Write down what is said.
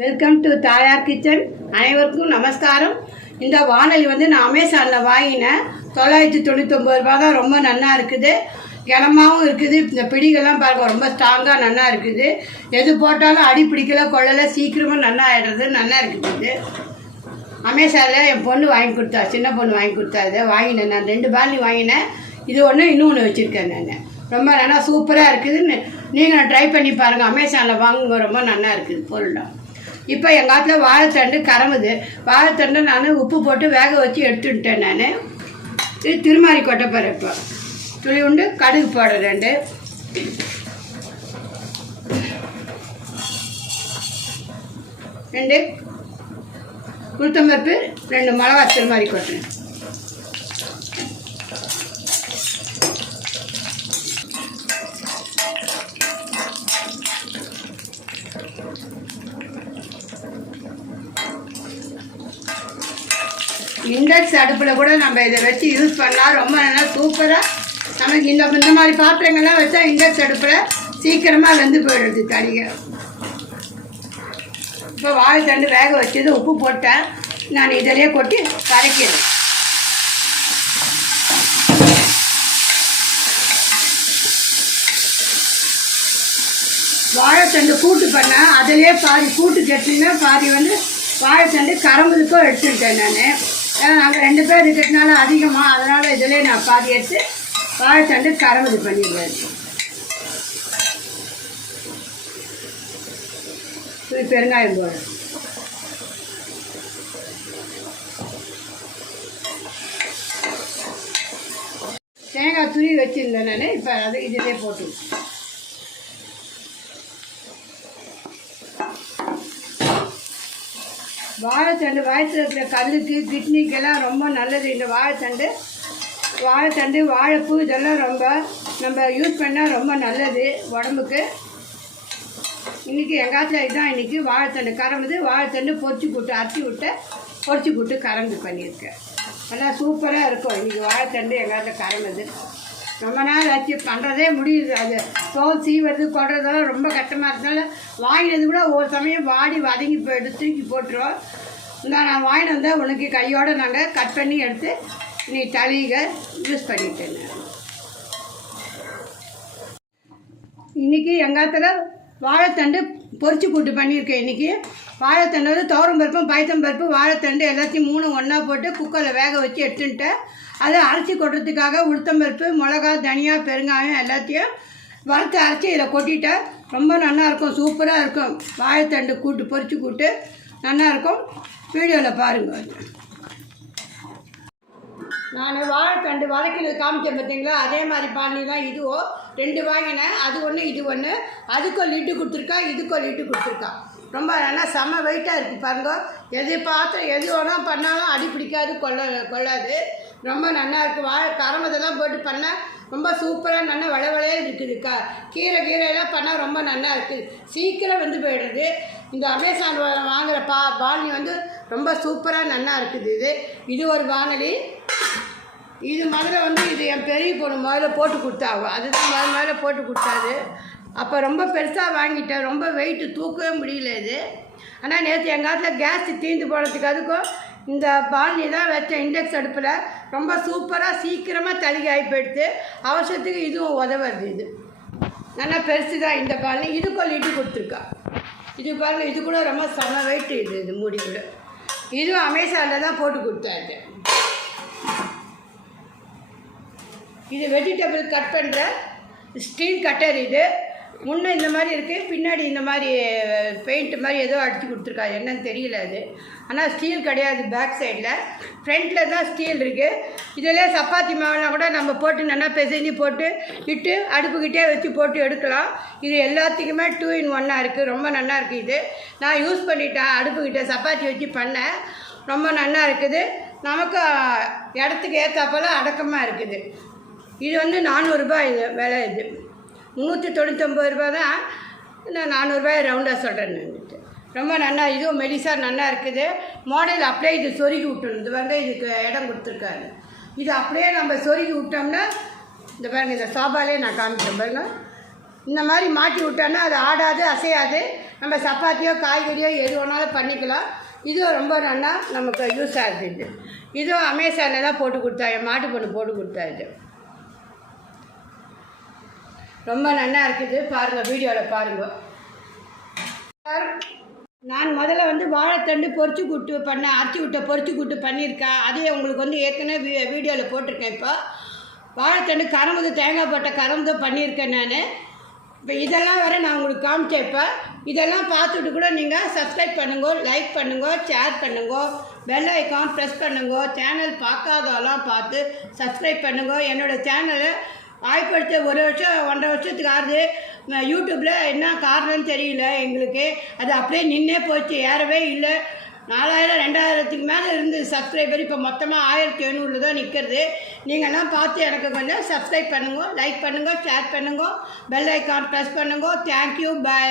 Welcome to தாயார் kitchen அனைவருக்கும் நமஸ்காரம். இந்த வானொலி வந்து நான் அமேசானில் வாங்கினேன். தொள்ளாயிரத்தி தொண்ணூத்தொம்பது ரூபா தான் ரொம்ப நல்லா இருக்குது. கனமாகவும் இருக்குது. இந்த பிடிகள்லாம் பாருங்கள் ரொம்ப ஸ்ட்ராங்காக நல்லா இருக்குது. எது போட்டாலும் அடி பிடிக்கல கொள்ளலை சீக்கிரமாக நல்லா ஆகிடுறது நல்லா இருக்குது. இது அமேசானில் என் பொண்ணு வாங்கி கொடுத்தா சின்ன பொண்ணு வாங்கி கொடுத்தா இதை வாங்கினேன். நான் ரெண்டு பாலி வாங்கினேன். இது ஒன்று இன்னொன்று வச்சுருக்கேன் நான். ரொம்ப நல்லா சூப்பராக இருக்குதுன்னு நீங்கள் ட்ரை பண்ணி பாருங்கள் அமேசானில் வாங்குங்க ரொம்ப நல்லா இருக்குது பொருள்லாம். இப்போ எங்கள் ஆத்துல வாழைத்தண்டு கறமுது வாழைத்தண்டை நான் உப்பு போட்டு வேக வச்சு எடுத்துட்டேன் நான். இது திருமாரி கொட்டை பாரு இப்போ. துளி உண்டு கடுகு போட ரெண்டு. ரெண்டு. உளுத்தம்பருப்பு ரெண்டு மிளகா திருமாரி கொட்டுறேன் இண்டக்ஸ் அடுப்பில் கூட நம்ம இதை வச்சு யூஸ் பண்ணலாம். ரொம்ப நல்லா சூப்பராக நமக்கு இந்த இந்த மாதிரி பாத்திரங்கள்லாம் வச்சா இண்டக்ஸ் அடுப்பில் சீக்கிரமாக வெந்து போயிடுது தனிக இப்போ வாழைத்தண்டு வேக வச்சது உப்பு போட்டேன். நான் இதிலே கொட்டி கரைக்கிறேன் வாழைத்தண்டு கூட்டு பண்ணேன். அதிலே பாதி கூட்டு கெட்டுனா பாதி வந்து வாழைத்தண்டு கரம்புக்கும் எடுத்துட்டேன் நான். நாங்கள் ரெண்டு பேர் இருக்கிறதுனால அதிகமாக அதனால் இதிலே நான் பாதி எடுத்து வாழைத்தண்டு கரம்புது பண்ணிடுவேன். இது பெருங்காயம் போடுறேன் தேங்காய் துணி வச்சுருந்தேன் நான் இப்போ அது இதிலே போட்டு வாழைத்தண்டு வயசில் இருக்கிற கல்லுக்கு கிட்னிக்கெல்லாம் ரொம்ப நல்லது. இந்த வாழைத்தண்டு வாழைத்தண்டு வாழைப்பூ இதெல்லாம் ரொம்ப நம்ம யூஸ் பண்ணால் ரொம்ப நல்லது உடம்புக்கு. இன்றைக்கி எங்காத்தில் இதுதான் இன்றைக்கி வாழைத்தண்டு கறம்புது வாழைத்தண்டு பொறிச்சு கூட்டு அரிசி விட்டு பொறிச்சு கூட்டு கறந்து பண்ணியிருக்கேன். நல்லா சூப்பராக இருக்கும். இன்றைக்கி வாழைத்தண்டு எங்காத்தில் கறம்புது ரொம்ப நாள் ஆச்சு பண்ணுறதே முடியுது அது. தோல் சீவுறது கொடுறதெல்லாம் ரொம்ப கஷ்டமாக இருந்தனால வாங்கினது கூட ஒரு சமயம் வாடி வதங்கி போய்ட்டு தூக்கி போட்டுருவோம். இந்த நான் வாங்கிட்டு வந்தால் உனக்கு கையோடு நாங்கள் கட் பண்ணி எடுத்து நீ தளிக யூஸ் பண்ணிட்டேன் இன்றைக்கி எங்காத்தில் வாழைத்தண்டு பொறிச்சு கூட்டு பண்ணியிருக்கேன் இன்னைக்கு. வாழைத்தண்டு வந்து துவரம் பருப்பும் பயத்தம் பருப்பு வாழைத்தண்டு எல்லாத்தையும் மூணு ஒன்றா போட்டு குக்கரில் வேக வச்சு எடுத்துன்ட்டேன். அதை அரைச்சி கொட்டுறதுக்காக உளுத்தம்பருப்பு மிளகா தனியா பெருங்காயம் எல்லாத்தையும் வறுத்து அரைச்சி இதில் கொட்டிட்டேன் ரொம்ப நல்லாயிருக்கும் சூப்பராக இருக்கும். வாழைத்தண்டு கூட்டு பொறிச்சு கூட்டு நல்லாயிருக்கும் வீடியோவில் பாருங்கள் நான் வாழைத்தண்டு வதக்கினது காமிச்சேன் பார்த்தீங்களா? அதே மாதிரி பாணி தான் இதுவோ ரெண்டு வாங்கினேன். அது ஒன்று இது ஒன்று அதுக்கும் லிட்டு கொடுத்துருக்கா இதுக்கும் லிட்டு கொடுத்துருக்கா. ரொம்ப நல்லா செம்ம வெயிட்டாக இருக்குது பாருங்க. எது பாத்திரம் எது வேணால் பண்ணாலும் அடி பிடிக்காது கொள்ள கொள்ளாது. ரொம்ப நல்லா இருக்குது வாழை கரமதெல்லாம் போட்டு பண்ணால் ரொம்ப சூப்பராக நல்லா வளவளையே இருக்குது. க கீரை கீரையெல்லாம் பண்ணால் ரொம்ப நல்லா இருக்குது சீக்கிரம் வந்து போயிடுது. இந்த அமேசான் வாங்குகிற வாங்குற பா பாணி வந்து ரொம்ப சூப்பராக நல்லா இருக்குது இது. இது ஒரு வானொலி. இது முதல்ல வந்து இது என் பெரிய பொண்ணு முதல்ல போட்டு கொடுத்தாங்க அதுதான் முதல் முதல்ல போட்டு கொடுத்தாரு அப்போ ரொம்ப பெருசாக வாங்கிட்டேன். ரொம்ப வெயிட்டு தூக்கவே முடியல இது. ஆனால் நேற்று எங்கள் காலத்தில் கேஸ் தீர்ந்து போனதுக்கு அதுக்கும் இந்த பாலினி தான் வச்ச இண்டக்ஸ் அடுப்பில் ரொம்ப சூப்பராக சீக்கிரமாக தளிகை ஆகி போயிடுது. அவசரத்துக்கு இதுவும் உதவுறது இது. நல்லா பெருசு தான் இந்த பால்னி இதுக்கும் லிட்டு கொடுத்துருக்கா. இது பாருங்கள் இது கூட ரொம்ப சம வெயிட்டு இது இது மூடி கூட. இதுவும் அமேசானில் தான் போட்டு கொடுத்தாரு இது. வெஜிடபிள் கட் பண்ணுற ஸ்டீல் கட்டர் இது. முன்னே இந்த மாதிரி இருக்குது பின்னாடி இந்த மாதிரி பெயிண்ட் மாதிரி ஏதோ அடித்து கொடுத்துருக்கா என்னன்னு தெரியல அது. ஆனால் ஸ்டீல் கிடையாது பேக் சைடில் ஃப்ரண்ட்டில் தான் ஸ்டீல் இருக்குது இதில் சப்பாத்தி மாவுலாம் கூட நம்ம போட்டு நல்லா பிசைஞ்சு போட்டு இட்டு அடுப்புக்கிட்டே வச்சு போட்டு எடுக்கலாம். இது எல்லாத்துக்குமே டூ இன் ஒன்னாக இருக்குது ரொம்ப நல்லா இருக்குது இது. நான் யூஸ் பண்ணிட்டேன் அடுப்புக்கிட்ட சப்பாத்தி வச்சு பண்ணேன். ரொம்ப நல்லா இருக்குது. நமக்கு இடத்துக்கு ஏற்றாப்பெல்லாம் அடக்கமாக இருக்குது. இது வந்து நானூறுரூபா இது விலை இது. முந்நூற்றி தொண்ணூத்தொம்பது ரூபா தான். நான் நானூறுரூபாய் ரவுண்டாக சொல்கிறேன் நான் ரொம்ப நல்லா இதுவும் மெலிசா நல்லா இருக்குது. மாடல் அப்படியே இது சொருகி விட்டணும். இது வந்து இதுக்கு இடம் கொடுத்துருக்காரு. இது அப்படியே நம்ம சொருகி விட்டோம்னா இந்த பாருங்க இந்த சோபாலே நான் காமிக்கிறேன் பாருங்க. இந்த மாதிரி மாட்டி விட்டோன்னா அது ஆடாது அசையாது. நம்ம சப்பாத்தியோ காய்கறியோ எது வேணாலும் பண்ணிக்கலாம். இதுவும் ரொம்ப நல்லா நமக்கு யூஸ் ஆகுது இது. இதுவும் அமேசானில் தான் போட்டு கொடுத்தா என் மாட்டு பொண்ணு போட்டு கொடுத்தா இது. ரொம்ப நல்லா இருக்குது. பாருங்கள் வீடியோவில் பாருங்கள் நான் முதல்ல வந்து வாழைத்தண்டு பொறிச்சு கூட்டு பண்ணேன் அரைச்சி விட்ட பொறிச்சு கூட்டு பண்ணியிருக்கேன் அதே உங்களுக்கு வந்து ஏற்கனவே வீ வீடியோவில் போட்டிருக்கேன் இப்போ. வாழைத்தண்டு கரம்புது தேங்காய் போட்ட கரம்புது பண்ணியிருக்கேன் நான். இப்போ இதெல்லாம் வர நான் உங்களுக்கு காமிச்சேன் இப்போ. இதெல்லாம் பார்த்துட்டு கூட நீங்கள் சப்ஸ்கிரைப் பண்ணுங்க லைக் பண்ணுங்க ஷேர் பண்ணுங்க பெல் ஐக்கான் ப்ரெஸ் பண்ணுங்க சேனல் பார்க்காதெல்லாம் பார்த்து சப்ஸ்கிரைப் பண்ணுங்க. என்னோடய சேனலை வாய்ப்படுத்த ஒரு வருஷம் ஒன்றரை வருஷத்துக்கு ஆகுது. யூடியூப்பில் என்ன காரணம்னு தெரியல எங்களுக்கு. அது அப்படியே நின்னே போச்சு ஏறவே இல்லை. நாலாயிரம் ரெண்டாயிரத்துக்கு மேலே இருந்து சப்ஸ்கிரைபர் இப்போ மொத்தமாக ஆயிரத்தி எழுநூறுல தான் நிற்கிறது நீங்கள்லாம் பார்த்து எனக்கு கொஞ்சம் சப்ஸ்கிரைப் பண்ணுங்க லைக் பண்ணுங்க ஷேர் பண்ணுங்க பெல் ஐக்கான் ப்ரெஸ் பண்ணுங்க. Thank you bye